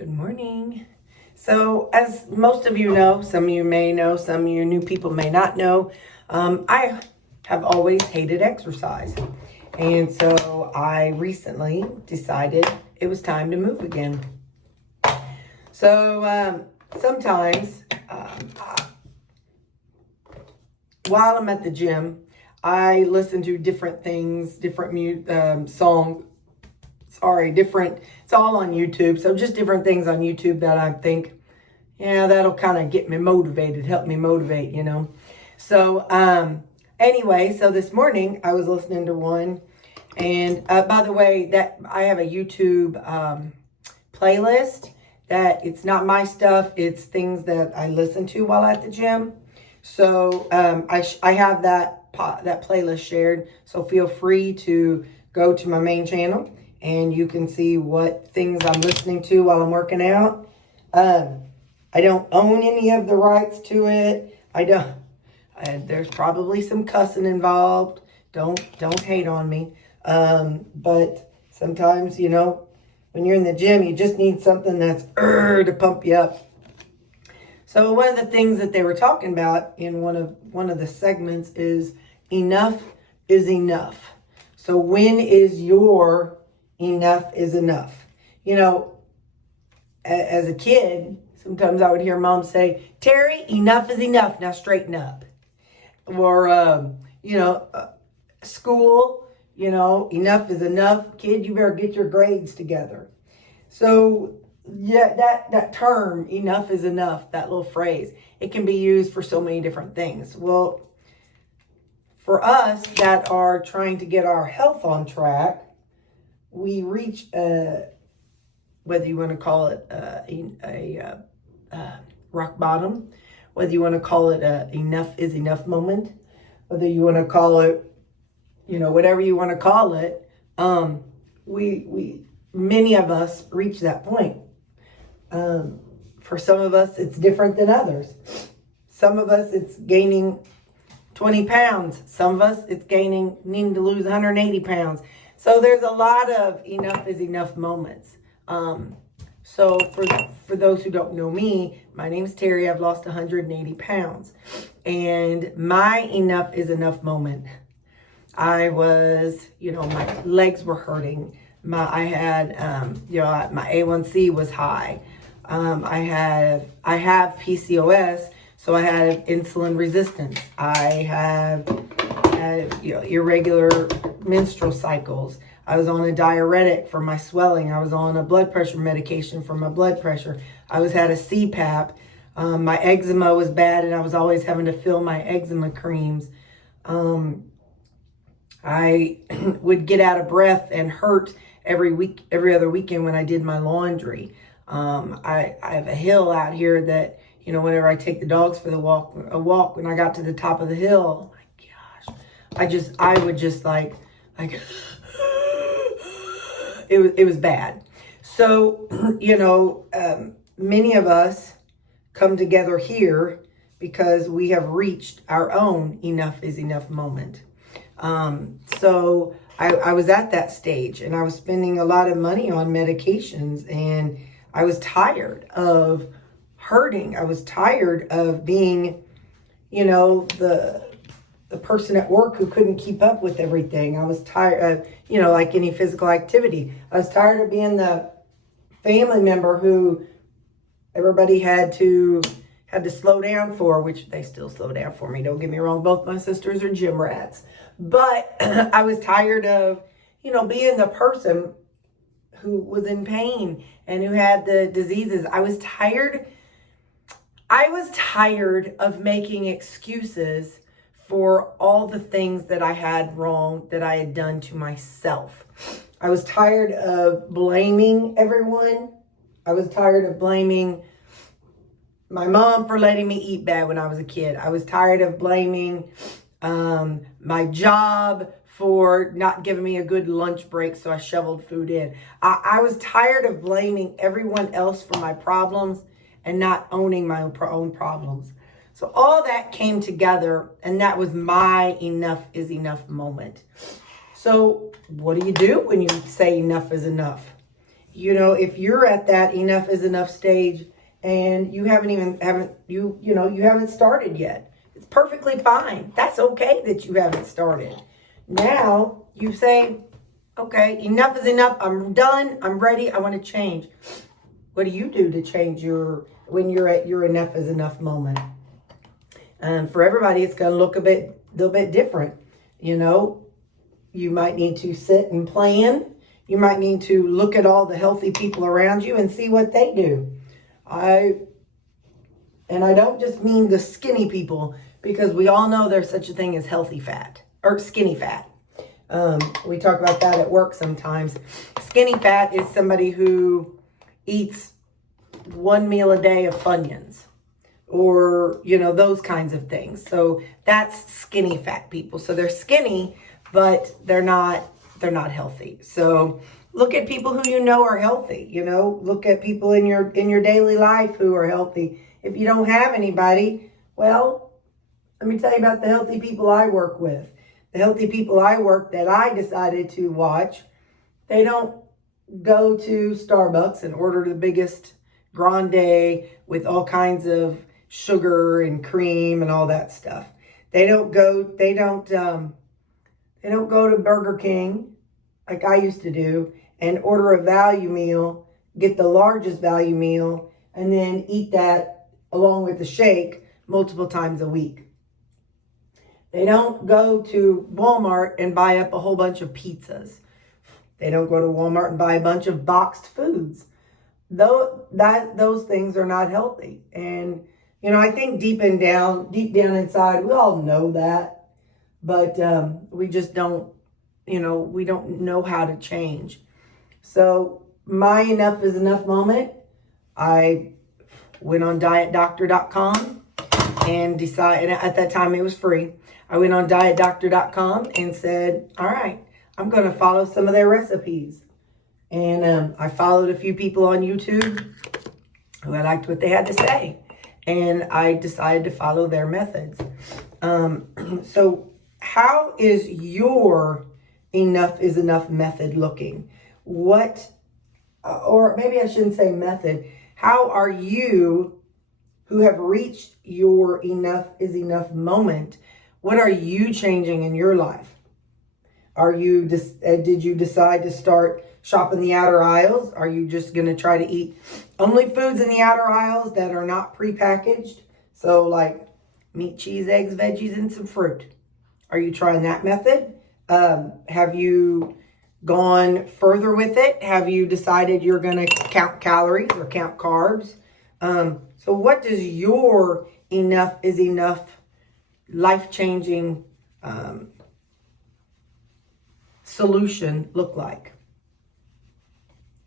Good morning. So as most of you know, some of you may know, some of you new people may not know, I have always hated exercise. And so I recently decided it was time to move again. So sometimes while I'm at the gym, I listen to different things, different songs. It's all on YouTube. So just different things on YouTube that I think, yeah, that'll kind of get me motivated, help me motivate, you know. So anyway, so this morning I was listening to one. And by the way, that I have a YouTube playlist that it's not my stuff. It's things that I listen to while at the gym. So I have that playlist shared. So feel free to go to my main channel and you can see what things I'm listening to while I'm working out. I don't own any of the rights to it. There's probably some cussing involved. Don't hate on me. But sometimes, you know, when you're in the gym, you just need something that's to pump you up. So one of the things that they were talking about in one of the segments is enough is enough. So when is your enough is enough? You know, as a kid, sometimes I would hear mom say, "Terry, enough is enough. Now straighten up." Or, school, you know, enough is enough. Kid, you better get your grades together. So yeah, that term, enough is enough, that little phrase, it can be used for so many different things. Well, for us that are trying to get our health on track, we reach whether you want to call it a rock bottom, whether you want to call it a enough is enough moment, whether you want to call it, you know, whatever you want to call it, we many of us reach that point. For some of us, it's different than others. Some of us, it's gaining 20 pounds. Some of us, it's needing to lose 180 pounds. So there's a lot of enough is enough moments. So for those who don't know me, my name's Terry. I've lost 180 pounds. And my enough is enough moment, I was, you know, my legs were hurting. I had, my A1C was high. I have PCOS, so I had insulin resistance. I had irregular menstrual cycles. I was on a diuretic for my swelling. I was on a blood pressure medication for my blood pressure. I had a CPAP. My eczema was bad, and I was always having to fill my eczema creams. I would get out of breath and hurt every other weekend when I did my laundry. I have a hill out here that, you know, whenever I take the dogs for a walk, when I got to the top of the hill, oh my gosh, I would just like, it was bad. So, you know, many of us come together here because we have reached our own enough is enough moment. So I was at that stage and I was spending a lot of money on medications, and I was tired of hurting. I was tired of being, you know, the person at work who couldn't keep up with everything. I was tired of, you know, like any physical activity. I was tired of being the family member who everybody had to slow down for, which they still slow down for me. Don't get me wrong. Both my sisters are gym rats. But I was tired of, you know, being the person who was in pain and who had the diseases. I was tired of making excuses for all the things that I had wrong, that I had done to myself. I was tired of blaming everyone. I was tired of blaming my mom for letting me eat bad when I was a kid. I was tired of blaming my job for not giving me a good lunch break, so I shoveled food in. I was tired of blaming everyone else for my problems and not owning my own problems. So all that came together, and that was my enough is enough moment. So what do you do when you say enough is enough? You know, if you're at that enough is enough stage and you haven't started yet, it's perfectly fine. That's okay that you haven't started. Now you say, okay, enough is enough. I'm done. I'm ready. I want to change. What do you do to change when you're at your enough is enough moment? And for everybody, it's going to look a little bit different. You know, you might need to sit and plan. You might need to look at all the healthy people around you and see what they do. And I don't just mean the skinny people, because we all know there's such a thing as healthy fat or skinny fat. We talk about that at work sometimes. Skinny fat is somebody who eats one meal a day of Funyuns or, you know, those kinds of things. So that's skinny fat people. So they're skinny, but they're not healthy. So look at people who you know are healthy. You know, look at people in your daily life who are healthy. If you don't have anybody, well, let me tell you about the healthy people I work with. The healthy people that I decided to watch, they don't go to Starbucks and order the biggest grande with all kinds of sugar and cream and all that stuff. They don't go to Burger King like I used to do and order a value meal, get the largest value meal, and then eat that along with the shake multiple times a week. They don't go to Walmart and buy up a whole bunch of pizzas. They don't go to Walmart and buy a bunch of boxed foods. Those things are not healthy. And, you know, I think deep down inside, we all know that. But we just don't, we don't know how to change. So my enough is enough moment, I went on dietdoctor.com and decided, at that time it was free. I went on dietdoctor.com and said, all right, I'm going to follow some of their recipes. And I followed a few people on YouTube who I liked what they had to say. And I decided to follow their methods. So how is your enough is enough method looking? Or maybe I shouldn't say method. How are you who have reached your enough is enough moment? What are you changing in your life? Did you decide to start shopping the outer aisles? Are you just going to try to eat only foods in the outer aisles that are not prepackaged? So like meat, cheese, eggs, veggies, and some fruit. Are you trying that method? Have you gone further with it? Have you decided you're going to count calories or count carbs? So what does your enough is enough life-changing solution look like?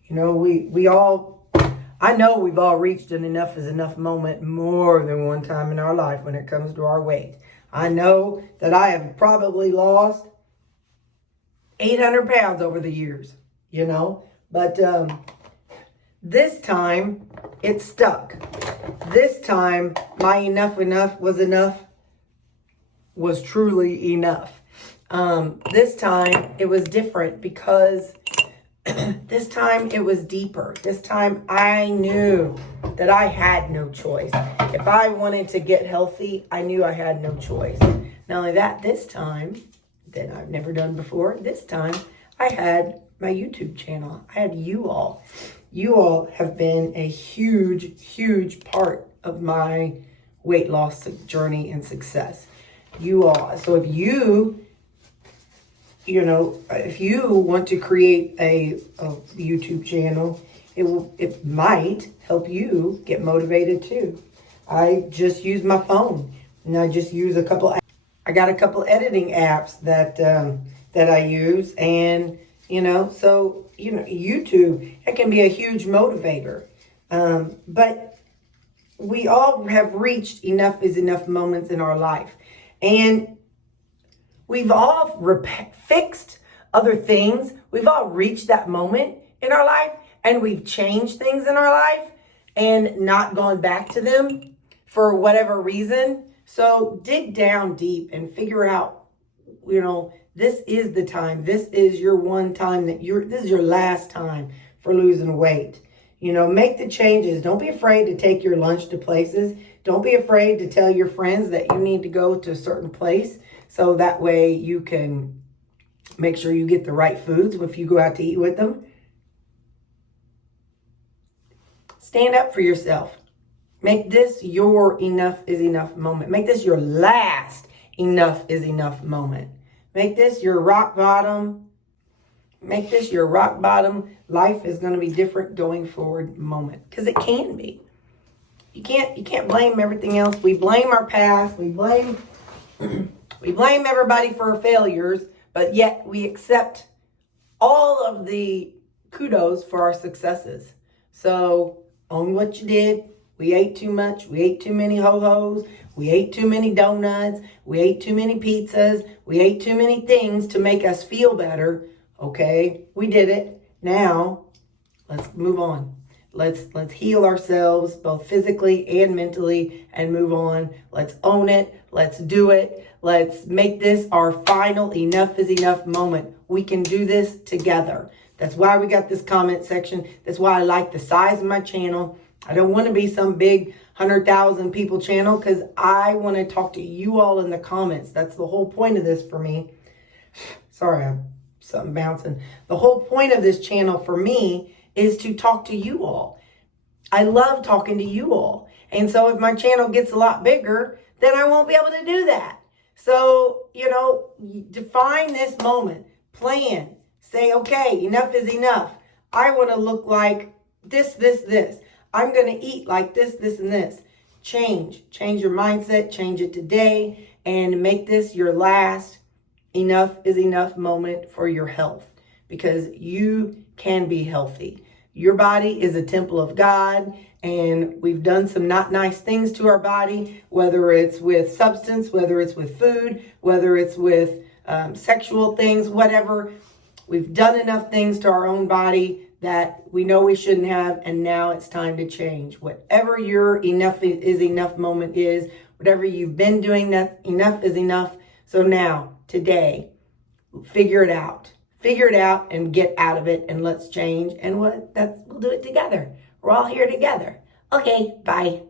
You know, I know we've all reached an enough is enough moment more than one time in our life when it comes to our weight. I know that I have probably lost 800 pounds over the years, but this time it stuck. This time my enough was truly enough. This time it was different because this time it was deeper. This time I knew that I had no choice. If I wanted to get healthy, I knew I had no choice. Not only that, this time, that I've never done before, this time I had my YouTube channel. I had you all. You all have been a huge, huge part of my weight loss journey and success. You all. So if if you want to create a YouTube channel, it might help you get motivated too. I just use my phone, and I just use I got a couple editing apps that I use, and YouTube, it can be a huge motivator. But we all have reached enough is enough moments in our life, and we've all fixed other things. We've all reached that moment in our life, and we've changed things in our life and not gone back to them for whatever reason. So dig down deep and figure out, this is the time. This is your one time this is your last time. for losing weight. Make the changes. Don't be afraid to take your lunch to places. Don't be afraid to tell your friends that you need to go to a certain place, so that way you can make sure you get the right foods if you go out to eat with them. Stand up for yourself. Make this your enough is enough moment. Make this your last enough is enough moment. Make this your rock bottom. Make this your rock bottom. Life is going to be different going forward moment, because it can be. You can't blame everything else. We blame our past. We blame everybody for our failures, but yet we accept all of the kudos for our successes. So own what you did. We ate too much. We ate too many ho-hos. We ate too many donuts. We ate too many pizzas. We ate too many things to make us feel better. Okay, we did it. Now, let's move on. Let's heal ourselves both physically and mentally and move on. Let's own it. Let's do it. Let's make this our final enough is enough moment. We can do this together. That's why we got this comment section. That's why I like the size of my channel. I don't want to be some big 100,000 people channel, because I want to talk to you all in the comments. That's the whole point of this for me. Sorry, I'm something bouncing. The whole point of this channel for me is to talk to you all. I love talking to you all. And so if my channel gets a lot bigger, then I won't be able to do that. So, define this moment. Plan. Say, okay, enough is enough. I want to look like this. I'm going to eat like this, and this. Change your mindset, change it today, and make this your last enough is enough moment for your health, because you can be healthy. Your body is a temple of God, and we've done some not nice things to our body, whether it's with substance, whether it's with food, whether it's with sexual things, whatever. We've done enough things to our own body that we know we shouldn't have, and now it's time to change. Whatever your enough is enough moment is, whatever you've been doing, that enough is enough. So now, today, figure it out. Figure it out and get out of it, and let's change. And we'll do it together. We're all here together. Okay, bye.